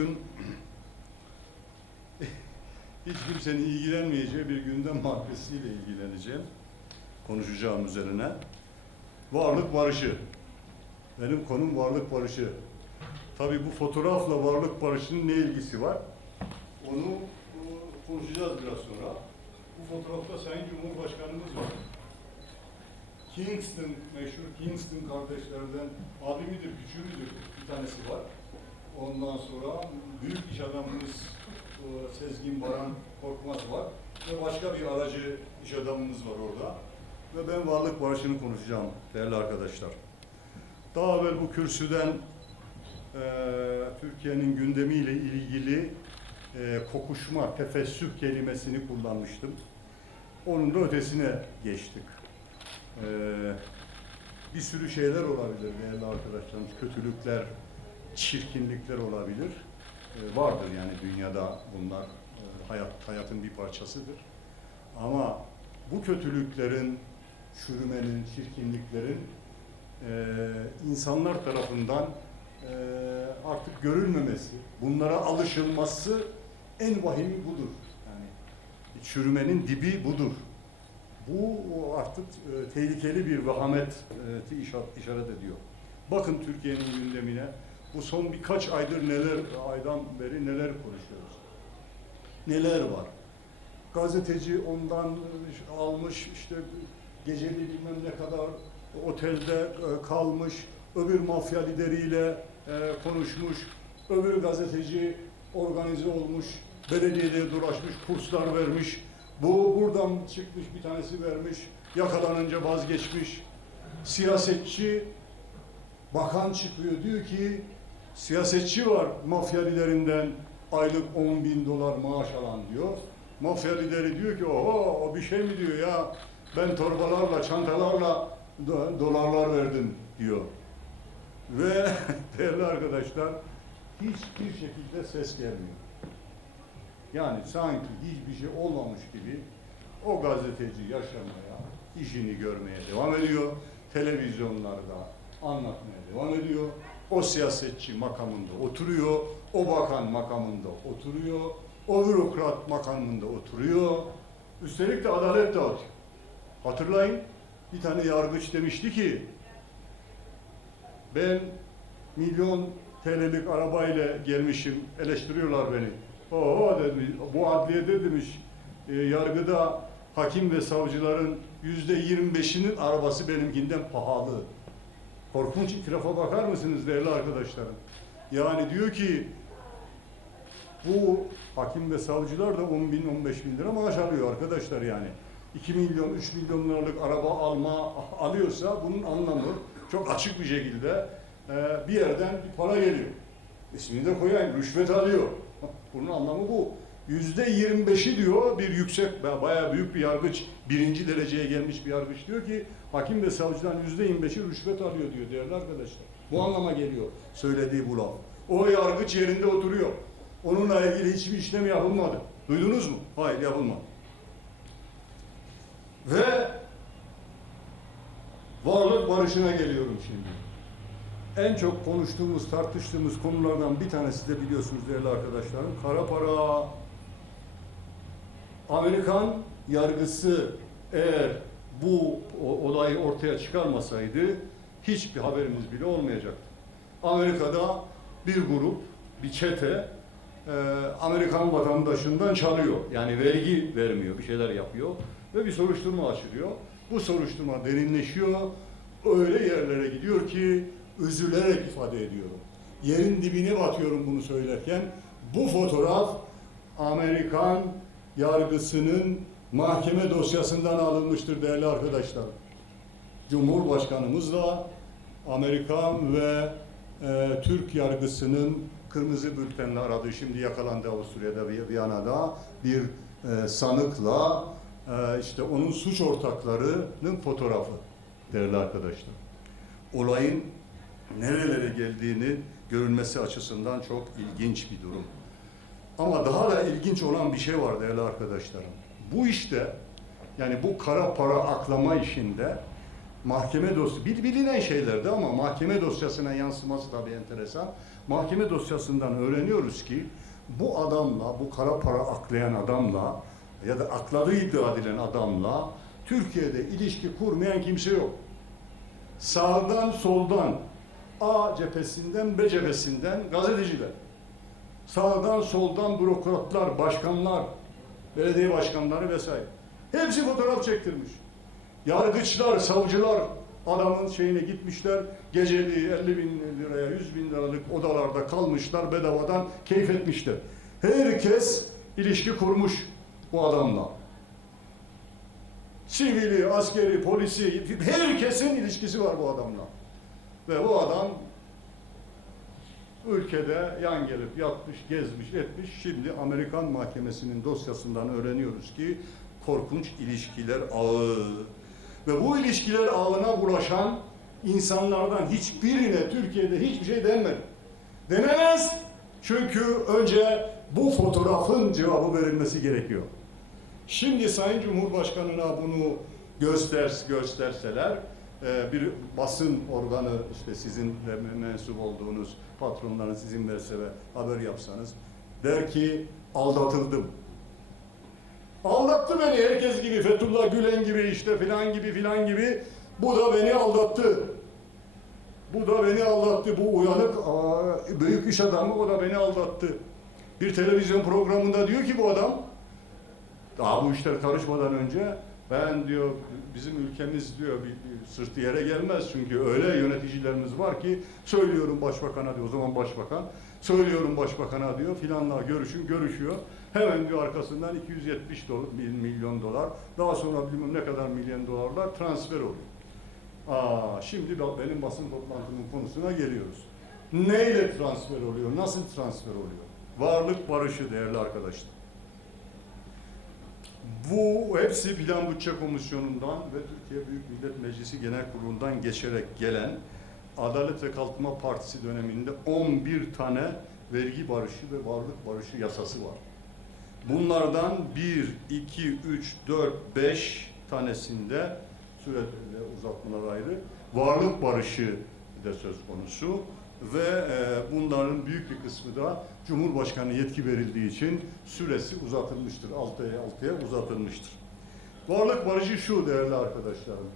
bugün hiç kimsenin ilgilenmeyeceği bir gündem maddesiyle ilgileneceğim. Konuşacağım üzerine. Varlık barışı. Benim konum varlık barışı. Tabii bu fotoğrafla varlık barışının ne ilgisi var? Onu konuşacağız biraz sonra. Bu fotoğrafta Sayın Cumhurbaşkanımız var. Kingston, meşhur Kingston kardeşlerden abi midir, küçüğü müdür bir tanesi var. Ondan sonra büyük iş adamımız Sezgin Baran Korkmaz var. Ve başka bir aracı iş adamımız var orada. Ve ben varlık barışını konuşacağım değerli arkadaşlar. Daha evvel bu kürsüden e, Türkiye'nin gündemiyle ilgili e, kokuşma, tefessüh kelimesini kullanmıştım. Onun da ötesine geçtik. E, bir sürü şeyler olabilir değerli arkadaşlarımız. Kötülükler, çirkinlikler olabilir. E, vardır yani dünyada bunlar e, hayat hayatın bir parçasıdır. Ama bu kötülüklerin, çürümenin, çirkinliklerin e, insanlar tarafından e, artık görülmemesi, bunlara alışılması en vahimi budur. Yani çürümenin dibi budur. Bu artık e, tehlikeli bir vehameti işaret, işaret ediyor. Bakın Türkiye'nin gündemine. Bu son birkaç aydır neler, aydan beri neler konuşuyoruz. Neler var? Gazeteci ondan almış işte geceli bilmem ne kadar otelde e, kalmış, öbür mafya lideriyle e, konuşmuş, öbür gazeteci organize olmuş, belediyede dolaşmış, kurslar vermiş, bu buradan çıkmış bir tanesi vermiş, yakalanınca vazgeçmiş. Siyasetçi, bakan çıkıyor diyor ki, siyasetçi var mafya liderinden aylık 10 bin dolar maaş alan diyor. Mafya lideri diyor ki oho o bir şey mi diyor ya ben torbalarla çantalarla do- dolarlar verdim diyor. Ve değerli arkadaşlar hiçbir şekilde ses gelmiyor. Yani sanki hiçbir şey olmamış gibi o gazeteci yaşamaya, işini görmeye devam ediyor. Televizyonlarda anlatmaya devam ediyor. O siyasetçi makamında oturuyor. O bakan makamında oturuyor. O bürokrat makamında oturuyor. Üstelik de adalet dağıtıyor. Hatırlayın bir tane yargıç demişti ki ben milyon TL'lik arabayla gelmişim eleştiriyorlar beni. Oo demiş, bu adliyede demiş e, yargıda hakim ve savcıların yüzde 25'inin arabası benimkinden pahalı. Korkunç itirafa bakar mısınız değerli arkadaşlarım? Yani diyor ki bu hakim ve savcılar da 10 bin 15 bin lira maaş alıyor arkadaşlar yani. 2 milyon 3 milyon liralık araba alma alıyorsa bunun anlamı çok açık bir şekilde e, bir yerden bir para geliyor. İsmini de koyayım rüşvet alıyor. Bunun anlamı bu. Yüzde 25'i diyor bir yüksek bayağı büyük bir yargıç birinci dereceye gelmiş bir yargıç diyor ki hakim ve savcıdan yüzde 25'i rüşvet alıyor diyor değerli arkadaşlar. Bu anlama geliyor söylediği bu laf. O yargıç yerinde oturuyor. Onunla ilgili hiçbir işlem yapılmadı. Duydunuz mu? Hayır yapılmadı. Ve varlık barışına geliyorum şimdi. En çok konuştuğumuz, tartıştığımız konulardan bir tanesi de biliyorsunuz değerli arkadaşlarım, kara para. Amerikan yargısı eğer bu olayı ortaya çıkarmasaydı hiçbir haberimiz bile olmayacaktı. Amerika'da bir grup, bir çete e, Amerikan vatandaşından çalıyor. Yani vergi vermiyor, bir şeyler yapıyor ve bir soruşturma açılıyor. Bu soruşturma derinleşiyor. Öyle yerlere gidiyor ki üzülerek ifade ediyorum. Yerin dibine batıyorum bunu söylerken. Bu fotoğraf Amerikan yargısının mahkeme dosyasından alınmıştır değerli arkadaşlar. Cumhurbaşkanımızla Amerikan ve e, Türk yargısının kırmızı bültenle aradığı, şimdi yakalandı Avusturya'da ve Viyana'da bir e, sanıkla e, işte onun suç ortaklarının fotoğrafı değerli arkadaşlar. Olayın nerelere geldiğini görülmesi açısından çok ilginç bir durum. Ama daha da ilginç olan bir şey var değerli arkadaşlarım. Bu işte yani bu kara para aklama işinde mahkeme dosyası bil- bilinen şeylerdi ama mahkeme dosyasına yansıması tabii enteresan. mahkeme dosyasından öğreniyoruz ki bu adamla, bu kara para aklayan adamla ya da akladığı iddia edilen adamla Türkiye'de ilişki kurmayan kimse yok. Sağdan soldan A cephesinden B cephesinden gazeteciler. Sağdan soldan bürokratlar, başkanlar, belediye başkanları vesaire. Hepsi fotoğraf çektirmiş. Yargıçlar, savcılar adamın şeyine gitmişler. Geceliği 50 bin liraya, 100 bin liralık odalarda kalmışlar. Bedavadan keyif etmişler. Herkes ilişki kurmuş bu adamla. Sivili, askeri, polisi, herkesin ilişkisi var bu adamla. Ve bu adam ülkede yan gelip yatmış, gezmiş, etmiş. Şimdi Amerikan mahkemesinin dosyasından öğreniyoruz ki korkunç ilişkiler ağı. Ve bu ilişkiler ağına bulaşan insanlardan hiçbirine Türkiye'de hiçbir şey denmedi. Denemez. Çünkü önce bu fotoğrafın cevabı verilmesi gerekiyor. Şimdi Sayın Cumhurbaşkanı'na bunu göster gösterseler bir basın organı işte sizin de mensup olduğunuz patronlarınız izin verse ve haber yapsanız der ki aldatıldım. Aldattı beni herkes gibi Fethullah Gülen gibi işte filan gibi filan gibi bu da beni aldattı. Bu da beni aldattı. Bu uyanık büyük iş adamı o da beni aldattı. Bir televizyon programında diyor ki bu adam daha bu işler karışmadan önce ben diyor bizim ülkemiz diyor bir, bir sırtı yere gelmez çünkü öyle yöneticilerimiz var ki söylüyorum başbakana diyor o zaman başbakan söylüyorum başbakana diyor filanla görüşün görüşüyor hemen diyor arkasından 270 dolar, milyon dolar daha sonra bilmem ne kadar milyon dolarlar transfer oluyor. Aa, şimdi benim basın toplantımın konusuna geliyoruz. Neyle transfer oluyor? Nasıl transfer oluyor? Varlık barışı değerli arkadaşlar. Bu hepsi Plan Bütçe Komisyonu'ndan ve Türkiye Büyük Millet Meclisi Genel Kurulu'ndan geçerek gelen Adalet ve Kalkınma Partisi döneminde 11 tane vergi barışı ve varlık barışı yasası var. Bunlardan 1, 2, 3, 4, 5 tanesinde süre uzatmalar ayrı varlık barışı da söz konusu ve e, bunların büyük bir kısmı da Cumhurbaşkanı yetki verildiği için süresi uzatılmıştır. 6 aya 6'ya uzatılmıştır. Varlık barışı şu değerli arkadaşlarım.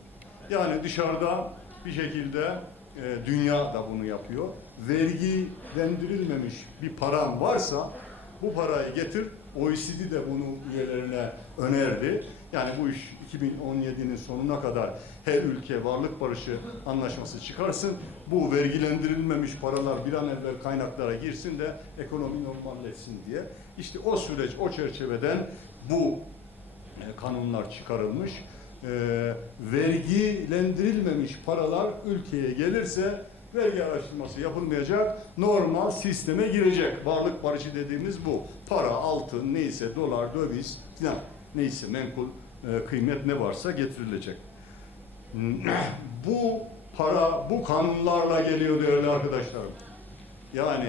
Yani dışarıda bir şekilde e, dünya da bunu yapıyor. Vergilendirilmemiş bir param varsa bu parayı getir. OECD de bunu üyelerine önerdi. Yani bu iş 2017'nin sonuna kadar her ülke varlık barışı anlaşması çıkarsın. Bu vergilendirilmemiş paralar bir an evvel kaynaklara girsin de ekonomi normalleşsin diye. İşte o süreç, o çerçeveden bu e, kanunlar çıkarılmış. E, vergilendirilmemiş paralar ülkeye gelirse vergi araştırması yapılmayacak, normal sisteme girecek. Varlık barışı dediğimiz bu. Para, altın, neyse dolar, döviz filan neyse menkul kıymet ne varsa getirilecek. Bu para bu kanunlarla geliyor değerli arkadaşlarım. Yani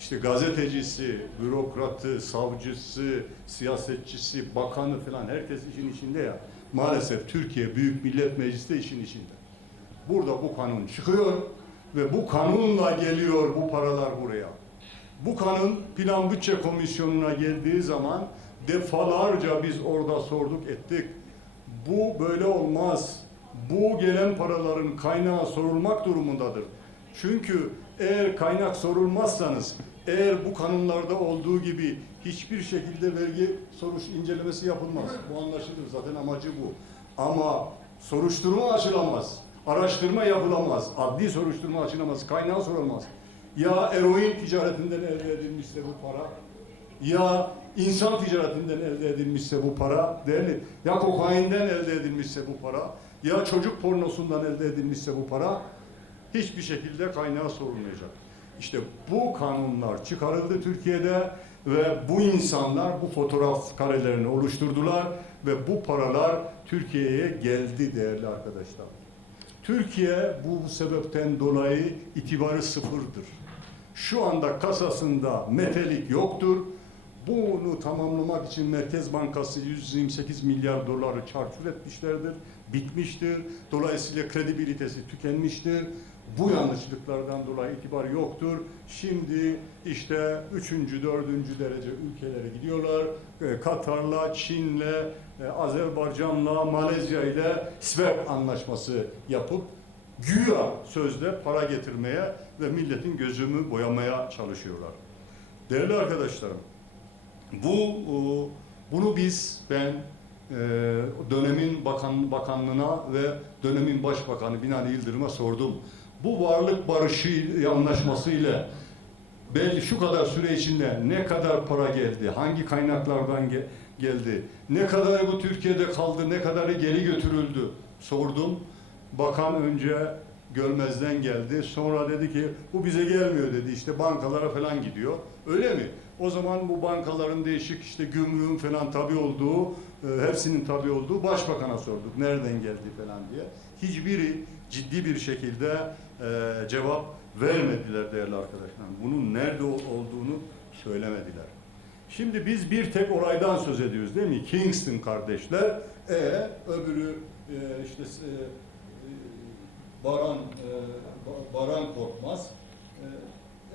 işte gazetecisi, bürokratı, savcısı, siyasetçisi, bakanı falan herkes işin içinde ya. Maalesef Türkiye Büyük Millet Meclisi de işin içinde. Burada bu kanun çıkıyor ve bu kanunla geliyor bu paralar buraya. Bu kanun Plan Bütçe Komisyonu'na geldiği zaman defalarca biz orada sorduk ettik. Bu böyle olmaz. Bu gelen paraların kaynağı sorulmak durumundadır. Çünkü eğer kaynak sorulmazsanız, eğer bu kanunlarda olduğu gibi hiçbir şekilde vergi soruş incelemesi yapılmaz. Bu anlaşılır zaten amacı bu. Ama soruşturma açılamaz. Araştırma yapılamaz. Adli soruşturma açılamaz. Kaynağı sorulmaz. Ya eroin ticaretinden elde edilmişse bu para, ya insan ticaretinden elde edilmişse bu para, değerli, ya kokainden elde edilmişse bu para, ya çocuk pornosundan elde edilmişse bu para, hiçbir şekilde kaynağı sorulmayacak. İşte bu kanunlar çıkarıldı Türkiye'de ve bu insanlar bu fotoğraf karelerini oluşturdular ve bu paralar Türkiye'ye geldi değerli arkadaşlar. Türkiye bu sebepten dolayı itibarı sıfırdır. Şu anda kasasında metelik yoktur. Bunu tamamlamak için Merkez Bankası 128 milyar doları çarçur etmişlerdir, bitmiştir. Dolayısıyla kredibilitesi tükenmiştir. bu yanlışlıklardan dolayı itibar yoktur. Şimdi işte üçüncü, dördüncü derece ülkelere gidiyorlar. E, Katar'la, Çin'le, e, Azerbaycan'la, Malezya ile SWAP anlaşması yapıp güya sözde para getirmeye ve milletin gözümü boyamaya çalışıyorlar. Değerli arkadaşlarım, bu o, bunu biz ben e, dönemin bakan bakanlığına ve dönemin başbakanı Binali Yıldırım'a sordum. Bu varlık barışı anlaşması ile belli şu kadar süre içinde ne kadar para geldi, hangi kaynaklardan ge- geldi, ne kadarı bu Türkiye'de kaldı, ne kadarı geri götürüldü sordum. Bakan önce görmezden geldi. Sonra dedi ki bu bize gelmiyor dedi. İşte bankalara falan gidiyor. Öyle mi? O zaman bu bankaların değişik işte gümrüğün falan tabi olduğu, e, hepsinin tabi olduğu başbakana sorduk. Nereden geldi falan diye. Hiçbiri ciddi bir şekilde e, cevap vermediler değerli arkadaşlar. Bunun nerede ol- olduğunu söylemediler. Şimdi biz bir tek olaydan söz ediyoruz değil mi? Kingston kardeşler, e öbürü e, işte e, Baran e, Ba- Baran Korkmaz.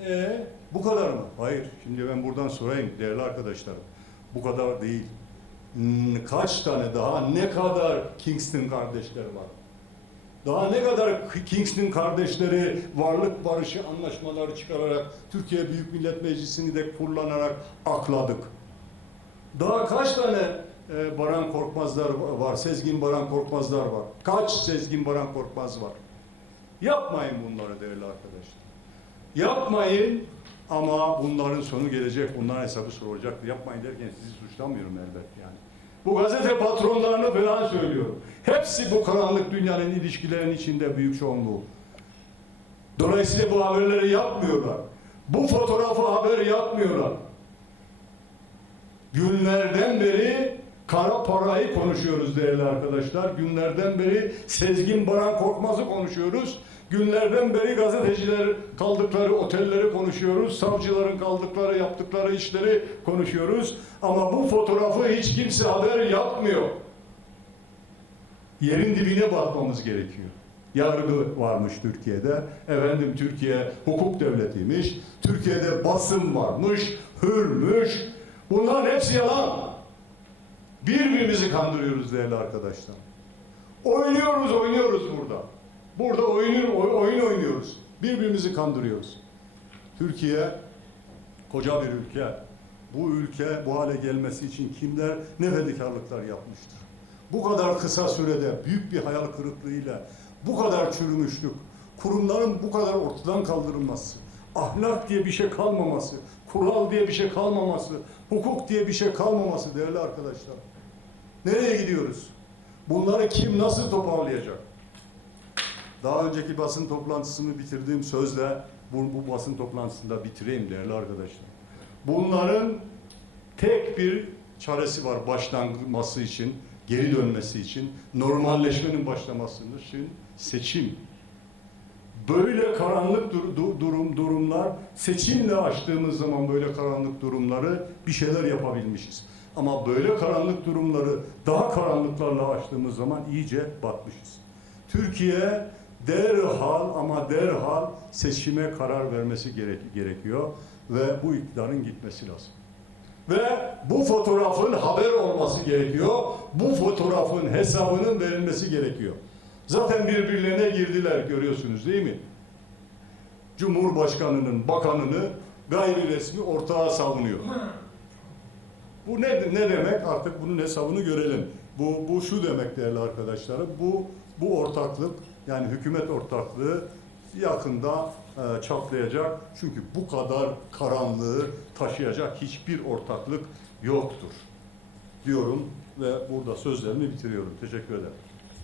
E, e, bu kadar mı? Hayır. Şimdi ben buradan sorayım değerli arkadaşlarım. Bu kadar değil. Hmm, Kaç tane daha ne kadar Kingston kardeşler var? Daha ne kadar Kingston kardeşleri varlık barışı anlaşmaları çıkararak Türkiye Büyük Millet Meclisi'ni de kullanarak akladık. Daha kaç tane e, Baran Korkmazlar var, Sezgin Baran Korkmazlar var. Kaç Sezgin Baran Korkmaz var? Yapmayın bunları değerli arkadaşlar. Yapmayın ama bunların sonu gelecek, bunların hesabı sorulacak. Yapmayın derken sizi suçlamıyorum elbette yani. Bu gazete patronlarını falan söylüyorum. Hepsi bu karanlık dünyanın ilişkilerin içinde büyük çoğunluğu. Dolayısıyla bu haberleri yapmıyorlar. Bu fotoğrafı haber yapmıyorlar. Günlerden beri kara parayı konuşuyoruz değerli arkadaşlar. Günlerden beri Sezgin Baran Korkmaz'ı konuşuyoruz. Günlerden beri gazeteciler kaldıkları otelleri konuşuyoruz. Savcıların kaldıkları, yaptıkları işleri konuşuyoruz. Ama bu fotoğrafı hiç kimse haber yapmıyor. Yerin dibine bakmamız gerekiyor. Yargı varmış Türkiye'de. Efendim Türkiye hukuk devletiymiş. Türkiye'de basın varmış, hürmüş. Bunların hepsi yalan. Birbirimizi kandırıyoruz değerli arkadaşlar. Oynuyoruz, oynuyoruz burada. Burada oyun, oyun oynuyoruz. Birbirimizi kandırıyoruz. Türkiye koca bir ülke. Bu ülke bu hale gelmesi için kimler ne fedakarlıklar yapmıştır. Bu kadar kısa sürede büyük bir hayal kırıklığıyla bu kadar çürümüşlük, kurumların bu kadar ortadan kaldırılması, ahlak diye bir şey kalmaması, kural diye bir şey kalmaması, hukuk diye bir şey kalmaması değerli arkadaşlar. Nereye gidiyoruz? Bunları kim nasıl toparlayacak? Daha önceki basın toplantısını bitirdiğim sözle bu, bu basın toplantısında bitireyim değerli arkadaşlar. Bunların tek bir çaresi var başlanması için, geri dönmesi için, normalleşmenin başlaması için seçim. Böyle karanlık dur- du- durum durumlar seçimle açtığımız zaman böyle karanlık durumları bir şeyler yapabilmişiz. Ama böyle karanlık durumları daha karanlıklarla açtığımız zaman iyice batmışız. Türkiye derhal ama derhal seçime karar vermesi gerek- gerekiyor ve bu iktidarın gitmesi lazım. Ve bu fotoğrafın haber olması gerekiyor. Bu fotoğrafın hesabının verilmesi gerekiyor. Zaten birbirlerine girdiler görüyorsunuz değil mi? Cumhurbaşkanının bakanını gayri resmi ortağa savunuyor. Bu ne, ne demek? Artık bunun hesabını görelim. Bu, bu şu demek değerli arkadaşlarım. Bu, bu ortaklık yani hükümet ortaklığı yakında e, çatlayacak. Çünkü bu kadar karanlığı taşıyacak hiçbir ortaklık yoktur. Diyorum ve burada sözlerimi bitiriyorum. Teşekkür ederim.